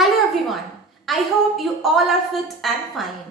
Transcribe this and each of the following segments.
Hello everyone, I hope you all are fit and fine.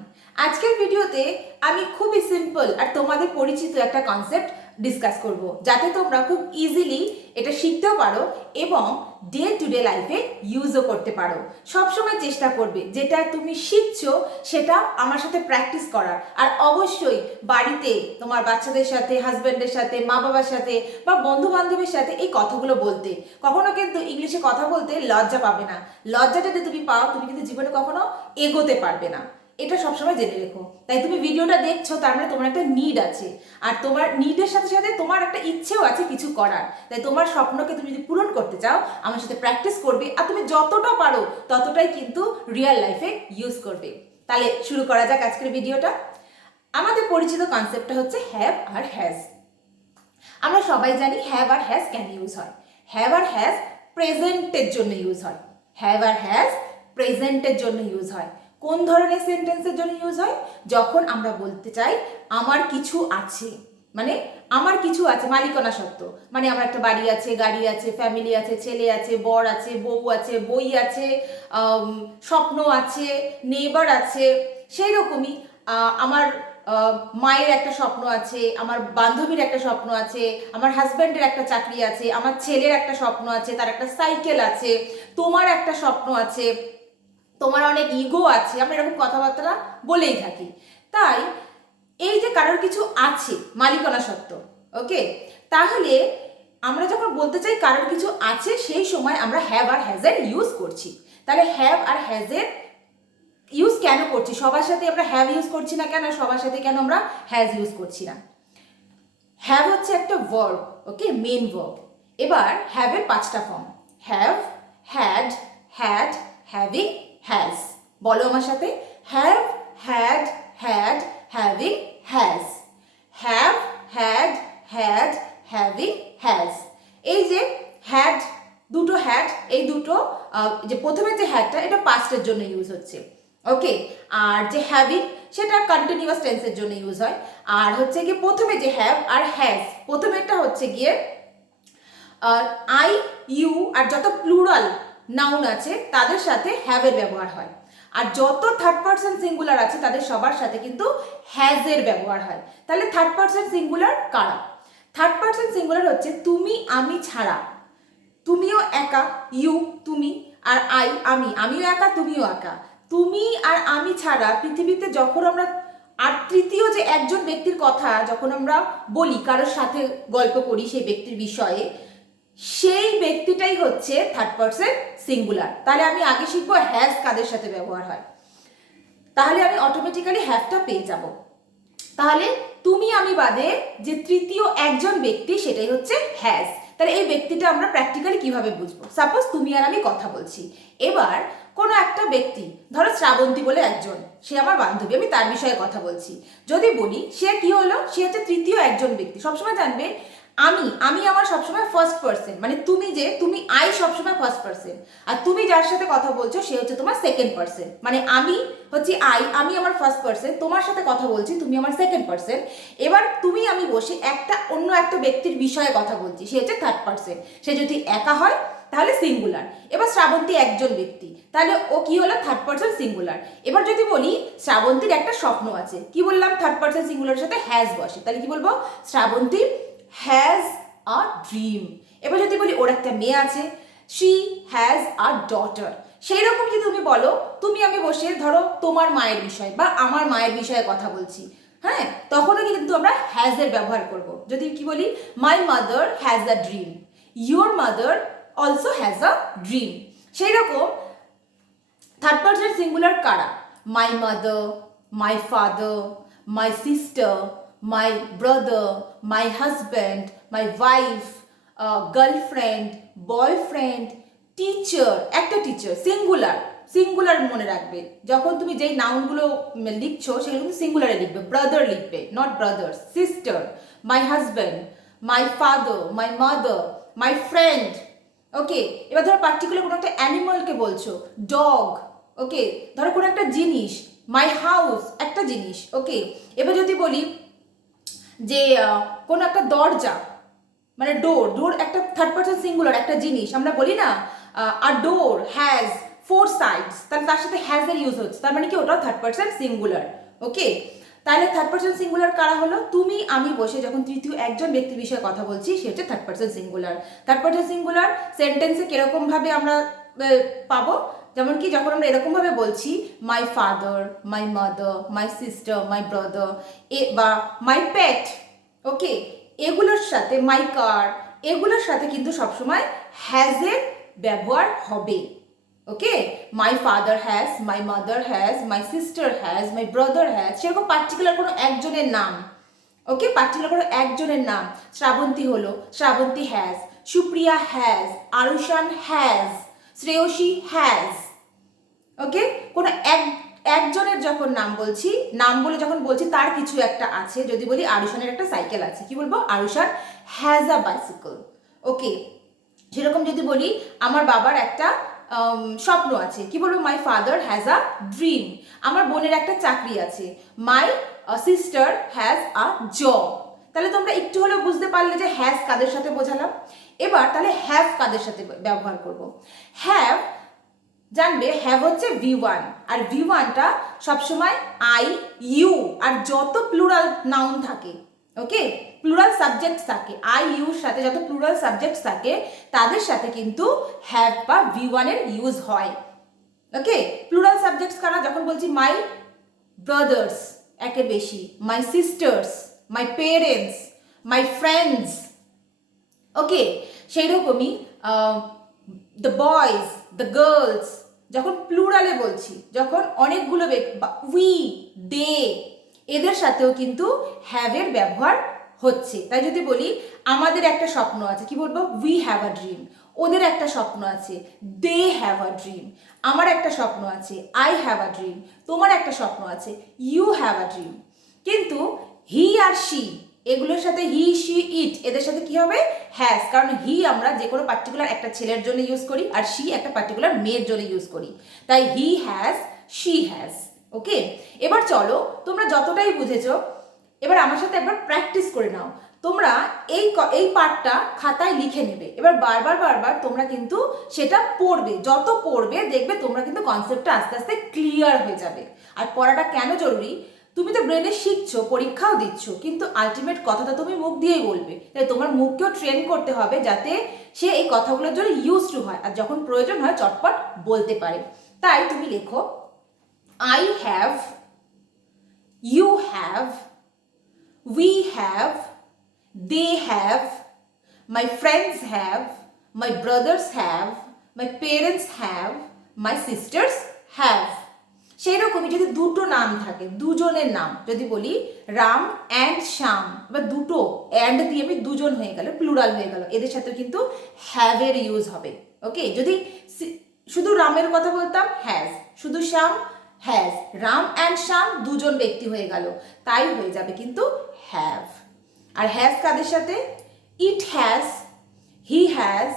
আজকের ভিডিওতে আমি খুবই সিম্পল আর তোমাদের পরিচিত একটা কনসেপ্ট ডিসকাস করব, যাতে তোমরা খুব ইজিলি এটা শিখতেও পারো এবং ডে টু ডে লাইফে ইউজও করতে পারো। সবসময় চেষ্টা করবে যেটা তুমি শিখছো সেটা আমার সাথে প্র্যাকটিস করার, আর অবশ্যই বাড়িতে তোমার বাচ্চাদের সাথে, হাজব্যান্ডের সাথে, মা বাবার সাথে বা বন্ধু বান্ধবের সাথে এই কথাগুলো বলতে। কখনো কিন্তু ইংলিশে কথা বলতে লজ্জা পাবে না। লজ্জাটা যদি তুমি পাও, তুমি কিন্তু জীবনে কখনো এগোতে পারবে না। এটা সবসময় জেনে রেখো। তাই তুমি ভিডিওটা দেখছো, তার মানে তোমার একটা নিড আছে, আর তোমার নিডের সাথে সাথে তোমার একটা ইচ্ছেও আছে কিছু করার। তাই তোমার স্বপ্নকে তুমি যদি পূরণ করতে চাও, আমার সাথে প্র্যাকটিস করবে, আর তুমি যতটা পারো ততটাই কিন্তু রিয়েল লাইফে ইউজ করবে। তাহলে শুরু করা যাক আজকের ভিডিওটা। আমাদের পরিচিত কনসেপ্টটা হচ্ছে হ্যাভ আর হ্যাজ। আমরা সবাই জানি হ্যাভ আর হ্যাজ কেন ইউজ হয়। হ্যাভ আর হ্যাজ প্রেজেন্টের জন্য ইউজ হয়। হ্যাভ আর হ্যাজ প্রেজেন্টের জন্য ইউজ হয়। কোন ধরনের সেন্টেন্সের জন্য ইউজ হয়? যখন আমরা বলতে চাই আমার কিছু আছে, মানে আমার কিছু আছে, মালিকানা সত্ত্ব, মানে আমার একটা বাড়ি আছে, গাড়ি আছে, ফ্যামিলি আছে, ছেলে আছে, বর আছে, বউ আছে, বই আছে, স্বপ্ন আছে, নেবার আছে। সেই রকমই আমার মায়ের একটা স্বপ্ন আছে, আমার বান্ধবীর একটা স্বপ্ন আছে, আমার হাজব্যান্ডের একটা চাকরি আছে, আমার ছেলের একটা স্বপ্ন আছে, তার একটা সাইকেল আছে, তোমার একটা স্বপ্ন আছে, তোমার অনেক ইগো আছে। আমরা এরকম কথাবার্তা বলেই থাকি। তাই এই যে কারোর কিছু আছে, মালিকানা সত্ত্ব, ওকে, তাহলে আমরা যখন বলতে চাই কারোর কিছু আছে, সেই সময় আমরা হ্যাভ আর হ্যাজের ইউজ করছি। তাহলে হ্যাভ আর হ্যাজের ইউজ কেন করছি? সবার সাথে আমরা হ্যাভ ইউজ করছি না কেন, সবার সাথে কেন আমরা হ্যাজ ইউজ করছি না? হ্যাভ হচ্ছে একটা ভার্ব, ওকে, মেন ভার্ব। এবার হ্যাভের 5টা form: have, had, had, having, has. বলো আমার সাথে: have, had, had, having, has. Have, had, had, having, has. এই যে হ্যাড, দুটো হ্যাড, এই দুটো যে প্রথমে যে হ্যাডটা, এটা পাস্টের জন্য ইউজ হচ্ছে, ওকে। আর যে হ্যাভিং, সেটা কন্টিনিউয়াস টেন্সের জন্য ইউজ হয়। আর হচ্ছে গিয়ে প্রথমে যে হ্যাভ আর হ্যাজ, প্রথমেরটা হচ্ছে গিয়ে আই, ইউ আর যত প্লুরাল নাউন আছে তাদের সাথে হ্যাভের ব্যবহার হয়। আর যত থার্ড পারসন সিঙ্গুলার আছে তাদের সবার সাথে কিন্তু হ্যাজের ব্যবহার হয়। তাহলে থার্ড পারসন সিঙ্গুলার কারা? থার্ড পারসন সিঙ্গুলার হচ্ছে তুমি, আমি ছাড়া। তুমিও একা, ইউ, তুমি, আর আই, আমি, আমিও একা, তুমিও একা। তুমি আর আমি ছাড়া পৃথিবীতে যখন আমরা, আর তৃতীয় যে একজন ব্যক্তির কথা যখন আমরা বলি, কারোর সাথে গল্প করি সেই ব্যক্তির বিষয়ে, সেই ব্যক্তিটাই হচ্ছে থার্ড পারসন সিঙ্গুলার। তাহলে আমি আগে শিখবো হ্যাজ কাদের সাথে ব্যবহার হয়, তাহলে আমি অটোমেটিক্যালি হ্যাভটা পেয়ে যাব। তাহলে তুমি আমি বাদে যে তৃতীয় একজন ব্যক্তি, সেটাই হচ্ছে হ্যাজ। তাহলে এই ব্যক্তিটা আমরা প্র্যাকটিক্যালি কিভাবে বুঝবো? সাপোজ তুমি আর আমি কথা বলছি, এবার কোনো একটা ব্যক্তি, ধরো শ্রাবন্তী বলে একজন, সে আমার বান্ধবী, আমি তার বিষয়ে কথা বলছি। যদি বলি সে কি হলো, সে হচ্ছে তৃতীয় একজন ব্যক্তি। সবসময় জানবে আমি, আমি আমার সবসময় ফার্স্ট পার্সন, মানে তুমি যে তুমি, আই সবসময় ফার্স্ট পার্সন, আর তুমি যার সাথে কথা বলছো সে হচ্ছে তোমার সেকেন্ড পার্সন। মানে আমি হচ্ছে আই, আমি আমার ফার্স্ট পার্সন, তোমার সাথে কথা বলছি, তুমি আমার সেকেন্ড পার্সন। এবার তুমি আমি বসে একটা অন্য একটা ব্যক্তির বিষয়ে কথা বলছি, সে হচ্ছে থার্ড পার্সন। সে যদি একা হয় তাহলে সিঙ্গুলার। এবার শ্রাবন্তী একজন ব্যক্তি, তাহলে ও কি হলো? Third person singular. এবার যদি বলি শ্রাবন্তীর একটা স্বপ্ন আছে, কি বললাম? থার্ড পার্সন সিঙ্গুলারের সাথে হ্যাজ বসে, তাহলে কি বলবো? Srabanti has a dream. এবার যদি বলি ওর একটা মেয়ে আছে, শি হ্যাজ আ ডটার। সেই রকম যদি তুমি বলো, তুমি আমি বসে ধরো তোমার মায়ের বিষয় বা আমার মায়ের বিষয়ে কথা বলছি, হ্যাঁ, তখনও কিন্তু আমরা হ্যাজ এর ব্যবহার করব। যদি কি বলি, মাই mother has a dream, your mother also has a dream. সেই রকম থার্ড পারসন সিঙ্গুলার কারা? মাই mother, my father, my sister, my brother, my husband, my wife, girlfriend, boyfriend, teacher. একটা টিচার সিঙ্গুলার, সিঙ্গুলার মনে রাখবে। যখন তুমি যেই নাউনগুলো লিখছো সেগুলো কিন্তু সিঙ্গুলারে লিখবে। ব্রাদার লিখবে, not brothers. Sister, my husband, my father, my mother, my friend, okay. এবার ধরো পার্টিকুলার কোনো একটা অ্যানিমালকে বলছো, ডগ, ওকে। ধরো কোনো একটা জিনিস, মাই হাউস, একটা জিনিস, ওকে। এবার যদি বলি যে কোনো একটা দরজা, মানে ডোর, ডোর একটা থার্ড পারসন সিঙ্গুলার, একটা জিনিস। আমরা বলি না, আ ডোর হ্যাজ ফোর সাইডস, তাহলে তার সাথে হ্যাজ এর ইউজ হচ্ছে, তার মানে কি ওটাও থার্ড পার্সন সিঙ্গুলার। ওকে, তাহলে থার্ড পার্সন সিঙ্গুলার কারা হলো? তুমি আমি বসে যখন তৃতীয় একজন ব্যক্তির বিষয়ে কথা বলছি সে হচ্ছে third person singular. Third person singular সেন্টেন্সে কিরকম ভাবে আমরা পাবো? যেমন কি যখন আমরা এরকম ভাবে বলছি মাই father, my mother, my sister, my brother, বা মাই পেট, ওকে, এগুলোর সাথে মাই কার, এগুলোর সাথে কিন্তু সবসময় হ্যাজ এর ব্যবহার হবে। Okay, my father has, my mother has, my sister has, my brother has, সেরকম পার্টিকুলার কোনো একজনের নাম। ওকে, পার্টিকুলার কোনো একজনের নাম। শ্রাবন্তী হলো, Shrabanti has, Supriya has, Arushan has, Shreyasi has. Okay, কোনো একজনের যখন নাম বলছি, নাম বলে যখন বলছি তার কিছু একটা আছে, যদি বলি আরুষানের একটা সাইকেল আছে, কি বলবো? আরুষান হ্যাজ আ বাইসাইকেল। ওকে, সেরকম যদি বলি আমার বাবার একটা স্বপ্ন আছে, কি বলবো? মাই ফাদার হ্যাজ আ ড্রিম। আমার বোনের একটা চাকরি আছে, মাই সিস্টার হ্যাজ আ জব। তাহলে তোমরা একটু হলেও বুঝতে পারলে যে হ্যাজ কাদের সাথে বোঝালাম। এবার তাহলে হ্যাভ কাদের সাথে ব্যবহার করব? হ্যাভ জানবে, হ্যাভ হচ্ছে V1, আর V1টা সবসময় আই, ইউ, আর যত প্লুরাল নাউন থাকে, ওকে, প্লুরাল সাবজেক্টস থাকে, আই ইউর সাথে যত প্লুরাল সাবজেক্টস থাকে তাদের সাথে কিন্তু হ্যাভ বা V1 এর ইউজ হয়। ওকে, প্লুরাল সাবজেক্টস কারা? যখন বলছি মাই ব্রাদার্স, একের বেশি, my sisters, my parents, my friends. Okay, সেই রকমই দ্য বয়েজ, দ্য গার্লস, যখন প্লুরালে বলছি, যখন অনেকগুলো উই, দে, এদের সাথেও কিন্তু হ্যাভের ব্যবহার হচ্ছে। তাই যদি বলি আমাদের একটা স্বপ্ন আছে, কি বলবো? We have a dream. ওদের একটা স্বপ্ন আছে, দে হ্যাভ আ ড্রিম। আমার একটা স্বপ্ন আছে, আই হ্যাভ আ ড্রিম। তোমার একটা স্বপ্ন আছে, ইউ হ্যাভ আ ড্রিম। কিন্তু হি আর শি, এগুলোর সাথে হি, শি, ইট, এদের সাথে কি হবে? হ্যাজ। কারণ হি আমরা যে কোনো পার্টিকুলার একটা ছেলের জন্য ইউজ করি, আর শি একটা পার্টিকুলার মেয়ের জন্য ইউজ করি। তাই হি হ্যাজ, শি হ্যাজ। ওকে, এবার চলো, তোমরা যতটাই বুঝেছো এবার আমার সাথে একবার প্র্যাকটিস করে নাও। তোমরা এই পার্টটা খাতায় লিখে নেবে, এবার বারবার বারবার তোমরা কিন্তু সেটা পড়বে। যত পড়বে দেখবে তোমরা কিন্তু কনসেপ্টটা আস্তে আস্তে ক্লিয়ার হয়ে যাবে। আর পড়াটা কেন জরুরি? তুমি তো ব্রেনে শিখছো, পরীক্ষাও দিচ্ছ, কিন্তু আলটিমেট কথাটা তুমি মুখ দিয়েই বলবে। তাই তোমার মুখকেও ট্রেন করতে হবে যাতে সে এই কথাগুলোর জন্য ইউজ টু হয়, আর যখন প্রয়োজন হয় চটপট বলতে পারে। তাই তুমি লেখো I have, you have, we have, they have, my friends have, my brothers have, my parents have, my sisters have. সেই রকমই যদি দুটো নাম থাকে, দুজনের নাম, যদি বলি রাম অ্যান্ড শ্যাম, বা দুটো অ্যান্ড দিয়ে আমি দুজন হয়ে গেল, প্লুরাল হয়ে গেল, এদের সাথে কিন্তু হ্যাভের ইউজ হবে। ওকে, যদি শুধু রামের কথা বলতাম হ্যাজ, শুধু শ্যাম হ্যাজ, রাম অ্যান্ড শ্যাম দুজন ব্যক্তি হয়ে গেল, তাই হয়ে যাবে কিন্তু হ্যাভ। আর হ্যাজ কাদের সাথে? It has, he has,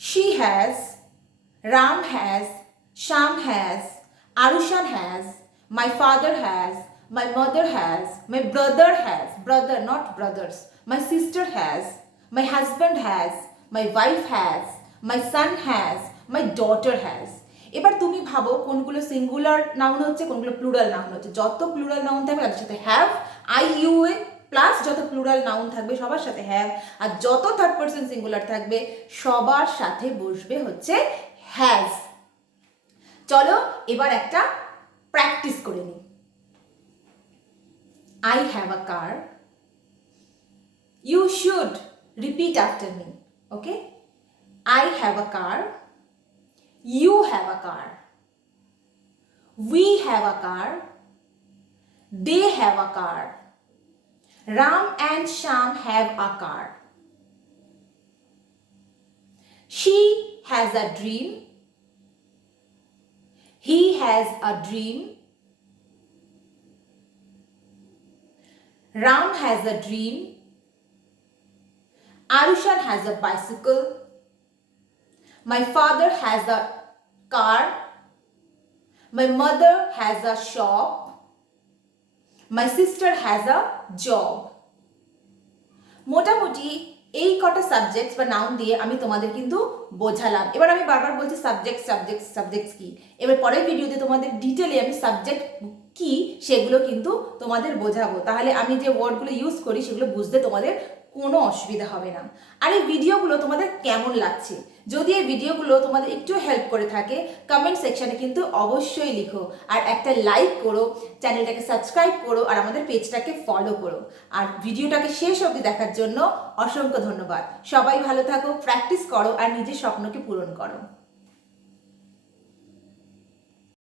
she has, Ram has, Shyam has, Arushan has, my father has, my mother has, my brother has, brother not brothers, my sister has, my husband has, my wife has, my son has, my daughter has. এবার তুমি ভাবো কোনগুলো singular noun হচ্ছে, কোনগুলো plural noun হচ্ছে। যত plural noun থাকবে তাদের সাথে have, I U A plus যত প্লুরাল নাউন থাকবে সবার সাথে হ্যাভ, আর যত থার্ড পারসন সিঙ্গুলার থাকবে সবার সাথে বসবে হচ্ছে হ্যাজ। চলো এবার একটা প্র্যাকটিস করে নিই। I have a car. You should repeat after me. Okay? I have a car. You have a car. We have a car. They have a car. Ram and Sham have a car. She has a dream. He has a dream. Ram has a dream. Arushan has a bicycle. My father has a car. My mother has a shop. My sister has a job. মোটামুটি এই কটা subjects বা noun দিয়ে আমি তোমাদের কিন্তু বোঝালাম। এবার আমি বারবার বলছি সাবজেক্টস কি। এবার পরের ভিডিওতে তোমাদের ডিটেলে আমি সাবজেক্ট কি সেগুলো কিন্তু তোমাদের বোঝাবো। তাহলে আমি যে ওয়ার্ডগুলো ইউজ করি সেগুলো বুঝতে তোমাদের কোনো অসুবিধা হবে না। আর এই ভিডিওগুলো তোমাদের কেমন লাগছে, যদি এই ভিডিওগুলো তোমাদের একটু হেল্প করে থাকে কমেন্ট সেকশনে কিন্তু অবশ্যই লিখো। আর একটা লাইক করো, চ্যানেলটাকে সাবস্ক্রাইব করো, আর আমাদের পেজটাকে ফলো করো। আর ভিডিওটাকে শেষ অবধি দেখার জন্য অসংখ্য ধন্যবাদ। সবাই ভালো থাকো, প্র্যাকটিস করো আর নিজের স্বপ্নকে পূরণ করো।